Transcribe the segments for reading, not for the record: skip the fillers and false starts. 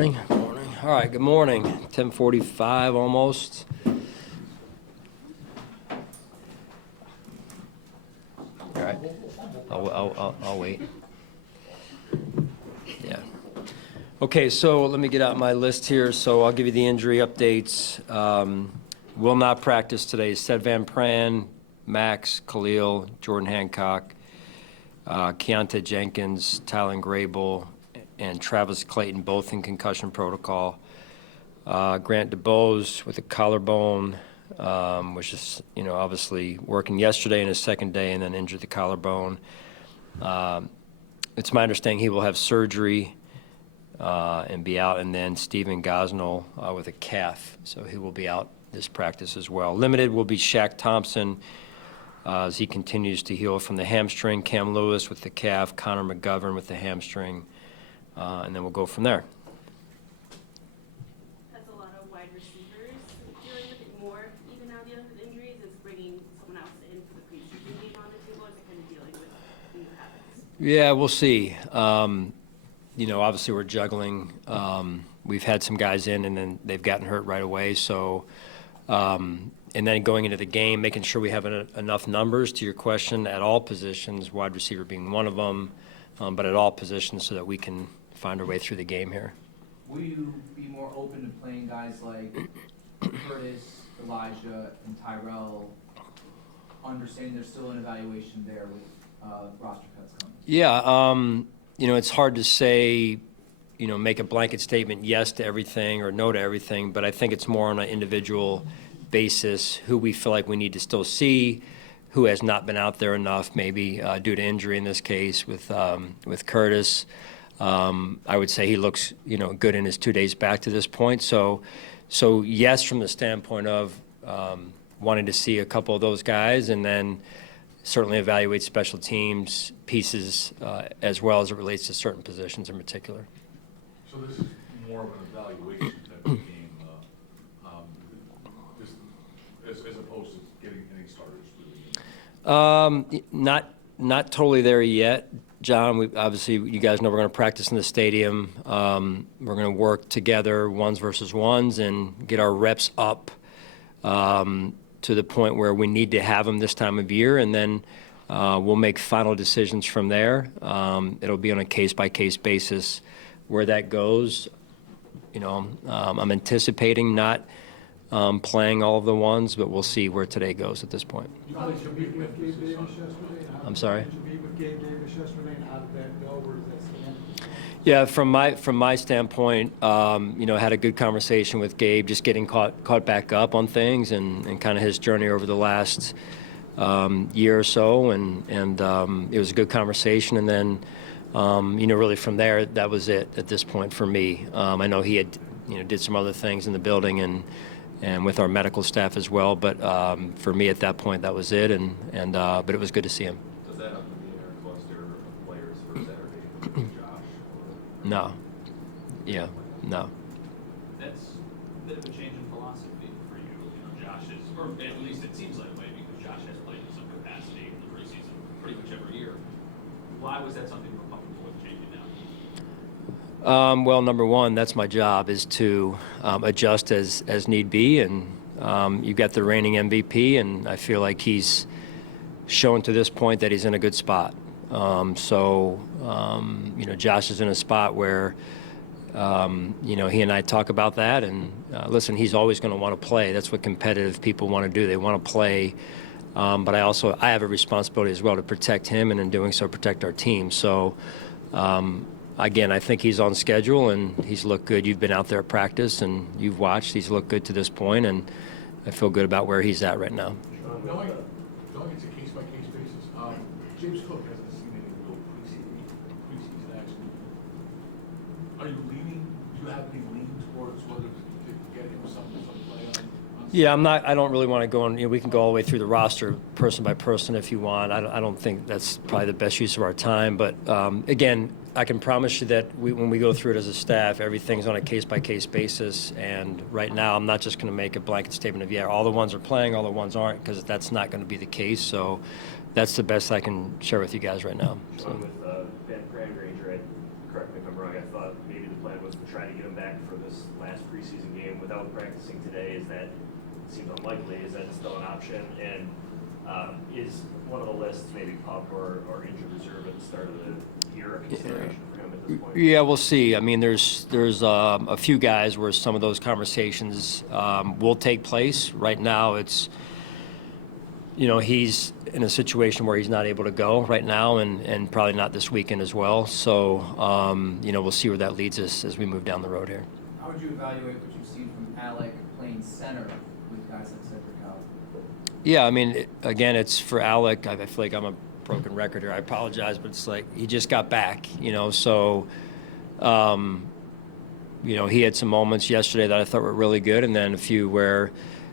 morning. All right, good morning. 10:45 almost. All right, I'll wait. Yeah. Okay, so let me get out my list here. So I'll give you the injury updates. Will not practice today. Seth Van Pran, Max, Khalil, Jordan Hancock, Keontae Jenkins, Tylen Grable, and Travis Clayton, both in concussion protocol. Grant DeBose with a collarbone, which is, obviously working yesterday in his second day and then injured the collarbone. It's my understanding he will have surgery and be out, and then Stephen Gosnell with a calf, so he will be out this practice as well. Limited will be Shaq Thompson as he continues to heal from the hamstring, Cam Lewis with the calf, Connor McGovern with the hamstring, and then we'll go from there. That's a lot of wide receivers dealing with it more, even now dealing with injuries. Is bringing someone else in for the preseason game on the table, or is it kind of dealing with new habits? Yeah, we'll see. Obviously we're juggling. We've had some guys in, and then they've gotten hurt right away. So, and then going into the game, making sure we have enough numbers, to your question, at all positions, wide receiver being one of them, but at all positions so that we can find our way through the game here. Will you be more open to playing guys like Curtis, Elijah, and Tyrell, understanding there's still an evaluation there with roster cuts coming? Yeah, it's hard to say, make a blanket statement yes to everything or no to everything, but I think it's more on an individual basis, who we feel like we need to still see, who has not been out there enough, maybe due to injury in this case with Curtis. I would say he looks, good in his 2 days back to this point. So yes, from the standpoint of wanting to see a couple of those guys, and then certainly evaluate special teams pieces as well as it relates to certain positions in particular. So this is more of an evaluation type of game, as opposed to getting any starters for the game? Not totally there yet, John. Obviously, you guys know we're going to practice in the stadium. We're going to work together, ones versus ones, and get our reps up to the point where we need to have them this time of year, and then we'll make final decisions from there. It'll be on a case-by-case basis where that goes. I'm anticipating not playing all of the ones, but we'll see where today goes at this point. Did you meet with Gabe Davis yesterday? I'm sorry? Did you meet with Gabe Davis yesterday, and how did that go? Where does that stand? Yeah, from my standpoint, had a good conversation with Gabe, just getting caught back up on things and kind of his journey over the last year or so, and it was a good conversation. And then, really from there, that was it at this point for me. I know he had, did some other things in the building and with our medical staff as well, but for me at that point, that was it. But it was good to see him. Does that have to be in our cluster of players for Saturday, Josh? No. Yeah, no. That's a bit of a change in philosophy for you. Josh is, or at least it seems that way, because Josh has played in some capacity in the preseason pretty much every year. Why was that something you're comfortable with changing now? Well, number one, that's my job, is to adjust as need be, and you've got the reigning MVP, and I feel like he's shown to this point that he's in a good spot. Josh is in a spot where, he and I talk about that, and listen, he's always going to want to play. That's what competitive people want to do. They want to play, but I have a responsibility as well to protect him, and in doing so, protect our team. So, again, I think he's on schedule, and he's looked good. You've been out there at practice, and you've watched. He's looked good to this point, and I feel good about where he's at right now. Knowing it's a case-by-case basis, James Cook hasn't seen any real preseason action. Do you have any lean towards whether to get him some play on Yeah, I don't really want to go on. We can go all the way through the roster, person by person, if you want. I don't think that's probably the best use of our time. But again, I can promise you that when we go through it as a staff, everything's on a case-by-case basis. And right now, I'm not just going to make a blanket statement of, all the ones are playing, all the ones aren't, because that's not going to be the case. So that's the best I can share with you guys right now. Sean, with Van Pran injury, correct me if I'm wrong, I thought maybe the plan was to try to get him back for this last preseason game without practicing today. Is that, seems unlikely, is that still an option? And is one of the lists maybe PUP or injured reserve at the start of the year a consideration for him at this point? Yeah, we'll see. I mean, there's a few guys where some of those conversations will take place. Right now, it's, he's in a situation where he's not able to go right now, and probably not this weekend as well. So, we'll see where that leads us as we move down the road here. How would you evaluate what you've seen from Alec playing center with guys like Cedric Howard? Yeah, I mean, again, it's for Alec. I feel like I'm a broken record here. I apologize, but it's like he just got back, so, he had some moments yesterday that I thought were really good, and then a few where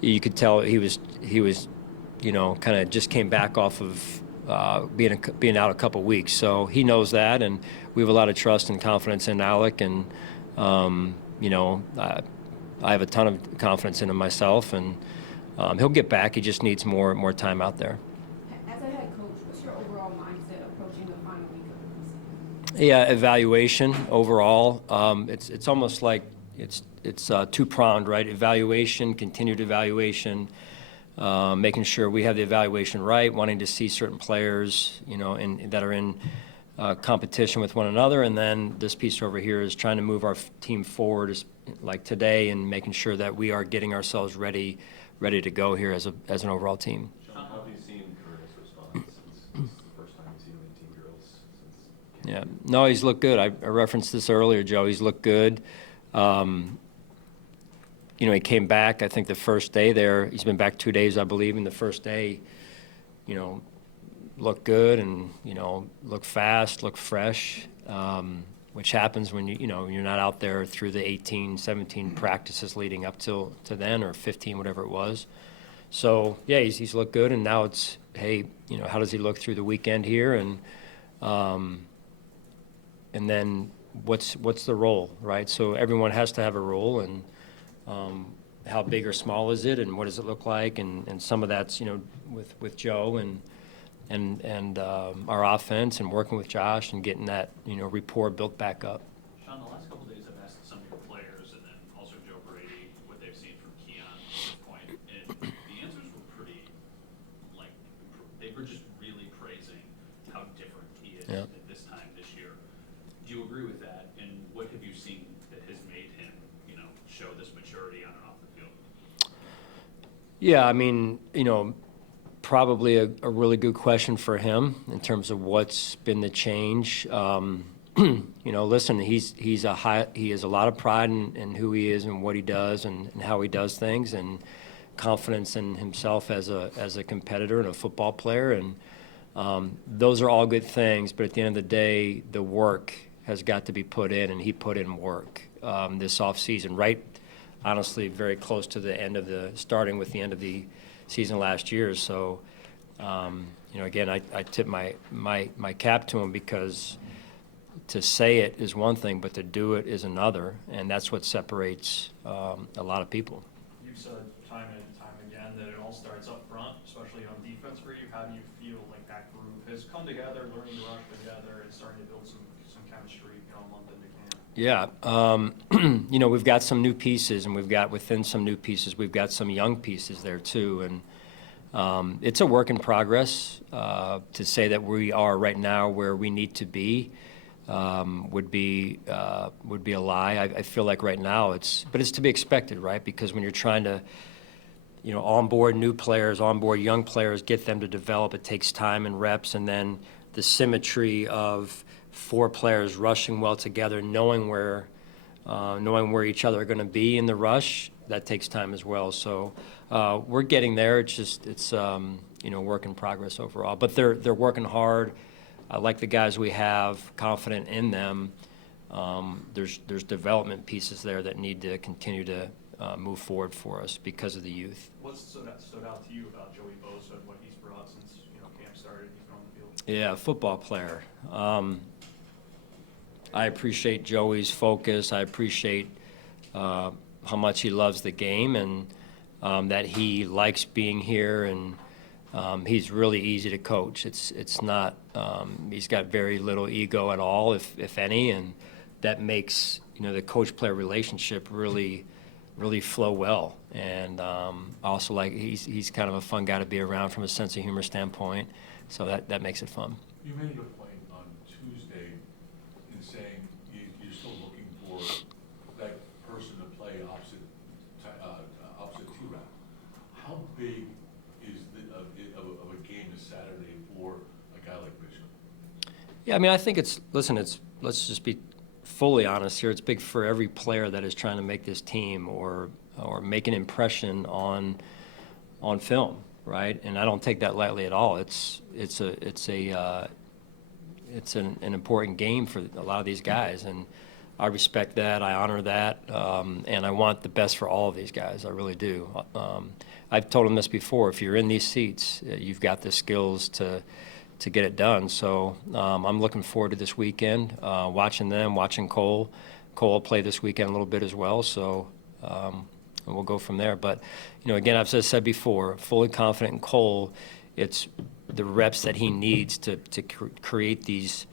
you could tell he was, kind of just came back off of being out a couple weeks. So he knows that, and we have a lot of trust and confidence in Alec, and, I have a ton of confidence in him myself, and he'll get back. He just needs more time out there. As a head coach, what's your overall mindset approaching the final week of the season? Yeah, evaluation overall. It's almost like it's two-pronged, right? Evaluation, continued evaluation, making sure we have the evaluation right, wanting to see certain players, that are in competition with one another, and then this piece over here is trying to move our team forward, like today, and making sure that we are getting ourselves ready to go here as an overall team. Sean, how have you seen Curtis respond since this is the first time you've seen him in team drills since? Yeah, no, he's looked good. I referenced this earlier, Joe. He's looked good. He came back, I think, the first day there. He's been back 2 days, I believe, and the first day, looked good and, looked fast, looked fresh, which happens when you're not out there through the 18, 17 practices leading up to then, or 15, whatever it was. So, yeah, he's looked good, and now it's, hey, how does he look through the weekend here, and then what's the role, right? So everyone has to have a role, and how big or small is it, and what does it look like, and some of that's with Joe and our offense, and working with Josh and getting that rapport built back up. Sean, the last couple of days I've asked some of your players and then also Joe Brady what they've seen from Keon at this point, and the answers were pretty, they were just really praising how different he is Yeah. at this time this year. Do you agree with that, and what have you seen that has made him, show this maturity on and off the field? Yeah, I mean, probably a really good question for him in terms of what's been the change. Listen, he has a lot of pride in who he is and what he does and how he does things, and confidence in himself as a competitor and a football player, and those are all good things. But at the end of the day, the work has got to be put in, and he put in work this offseason, right? Honestly, very close to starting with the end of the season last year. So, again, I tip my cap to him, because to say it is one thing, but to do it is another, and that's what separates a lot of people. You've said time and time again that it all starts up front, especially on defense for you. How do you feel like that group has come together, learning to rush together, and starting to build some chemistry, a month into camp? Yeah, we've got some new pieces, and within some new pieces, we've got some young pieces there too, and it's a work in progress. To say that we are right now where we need to be would be a lie. I feel like right now it's to be expected, right? Because when you're trying to onboard new players, onboard young players, get them to develop, it takes time and reps, and then the symmetry of 4 players rushing well together, knowing where each other are going to be in the rush, that takes time as well. So we're getting there. It's work in progress overall. But they're working hard. I like the guys we have, confident in them. There's development pieces there that need to continue to move forward for us because of the youth. What stood out to you about Joey Bosa and what he's brought since camp started? He's been on the field. Yeah, football player. I appreciate Joey's focus. I appreciate how much he loves the game, and that he likes being here, and He's really easy to coach. It's not, he's got very little ego at all, if any, and that makes, the coach-player relationship really flow well. And also, like, he's kind of a fun guy to be around from a sense of humor standpoint, so that makes it fun. You made a point on Tuesday in saying you're still looking for that person to play opposite T-Rap. How big is of a game this Saturday for a guy like Bishop? Yeah, I mean, I think let's just be fully honest here. It's big for every player that is trying to make this team or make an impression on film, right? And I don't take that lightly at all. It's an important game for a lot of these guys, and I respect that. I honor that, and I want the best for all of these guys. I really do. I've told them this before. If you're in these seats, you've got the skills to get it done. So I'm looking forward to this weekend, watching them, watching Cole. Cole will play this weekend a little bit as well. So we'll go from there. But again, I've said before, fully confident in Cole. It's the reps that he needs to create these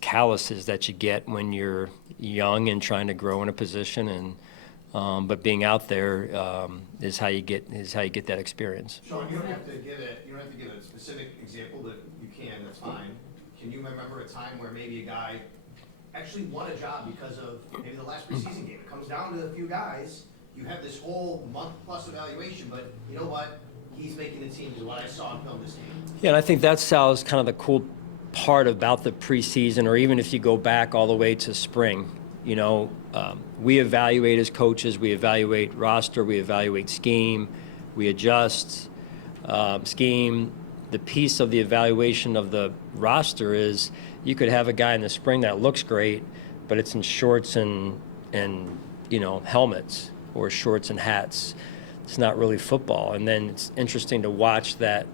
calluses that you get when you're young and trying to grow in a position, and but being out there is how you get that experience. Sean, you don't have to give a specific example, but you can. That's fine. Can you remember a time where maybe a guy actually won a job because of maybe the last preseason game? It comes down to a few guys. You have this whole month-plus evaluation, but you know what? He's making the team is what I saw in film this game. Yeah, and I think that's Sal's kind of the cool part about the preseason, or even if you go back all the way to spring. We evaluate as coaches, we evaluate roster, we evaluate scheme, we adjust scheme. The piece of the evaluation of the roster is you could have a guy in the spring that looks great, but it's in shorts and helmets, or shorts and hats. It's not really football. And then it's interesting to watch that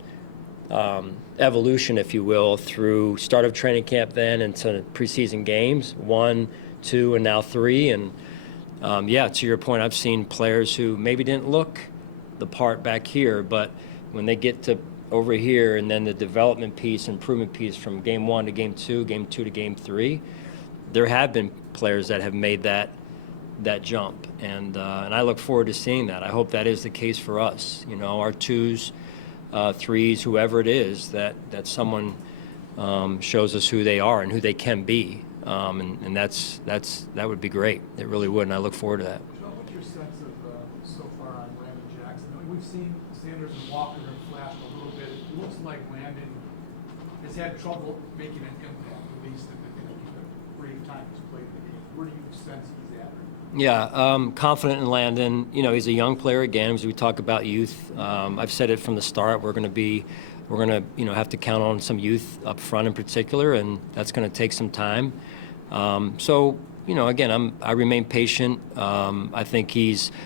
evolution, if you will, through start of training camp then into preseason games, 1, 2, and now 3. And to your point, I've seen players who maybe didn't look the part back here, but when they get to over here and then the development piece, improvement piece from game 1 to game 2, game 2 to game 3, there have been players that have made that jump, and I look forward to seeing that. I hope that is the case for us. Our 2s, 3s, whoever it is, that someone shows us who they are and who they can be, and that would be great. It really would, and I look forward to that. Sean, what's your sense of so far on Landon Jackson? I mean, we've seen Sanders and Walker have flashed a little bit. It looks like Landon has had trouble making an impact, at least in the brief time he's played the game. Where do you sense he's at? Yeah, confident in Landon. He's a young player again. As we talk about youth, I've said it from the start. We're going to have to count on some youth up front in particular, and that's going to take some time. Again, I remain patient. I think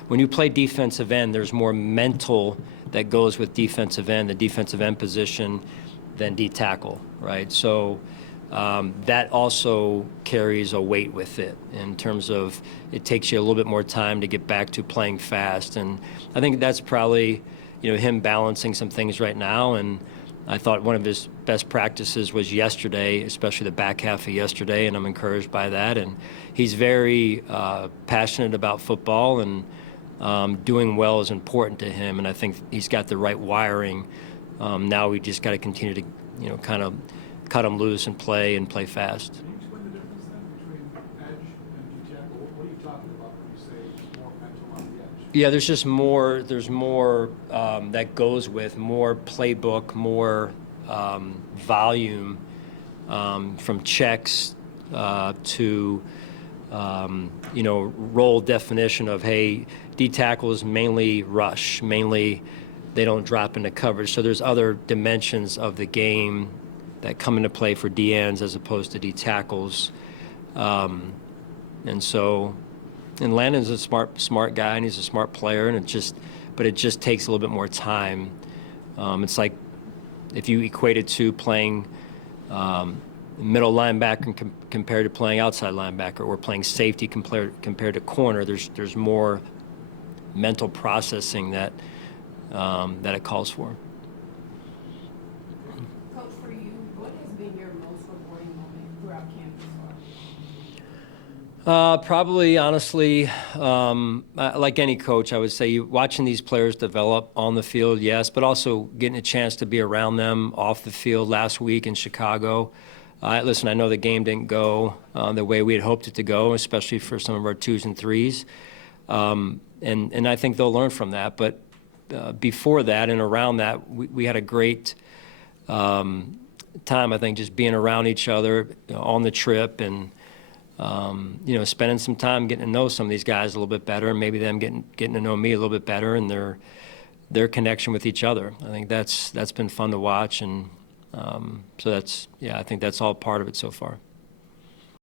when you play defensive end, there's more mental that goes with defensive end, the defensive end position, than D tackle, right? So. That also carries a weight with it in terms of it takes you a little bit more time to get back to playing fast. And I think that's probably, him balancing some things right now. And I thought one of his best practices was yesterday, especially the back half of yesterday, and I'm encouraged by that. And he's very passionate about football, and doing well is important to him. And I think he's got the right wiring. Now we just got to continue to, kind of cut him loose and play fast. Can you explain the difference then between edge and D tackle? What are you talking about when you say more mental on the edge? Yeah, there's more that goes with more playbook, more volume from checks to role definition of, hey, D tackle is mainly rush, mainly they don't drop into coverage. So there's other dimensions of the game that come into play for D ends as opposed to D tackles, and Landon's a smart guy, and he's a smart player, and it just takes a little bit more time. It's like if you equate it to playing middle linebacker compared to playing outside linebacker, or playing safety compared to corner. There's more mental processing that it calls for. Probably, honestly, like any coach, I would say watching these players develop on the field, yes, but also getting a chance to be around them off the field last week in Chicago. Listen, I know the game didn't go the way we had hoped it to go, especially for some of our 2s and 3s. And I think they'll learn from that. But before that and around that, we had a great time, I think, just being around each other on the trip and spending some time getting to know some of these guys a little bit better, and maybe them getting to know me a little bit better, and their connection with each other. I think that's been fun to watch, and so I think that's all part of it so far.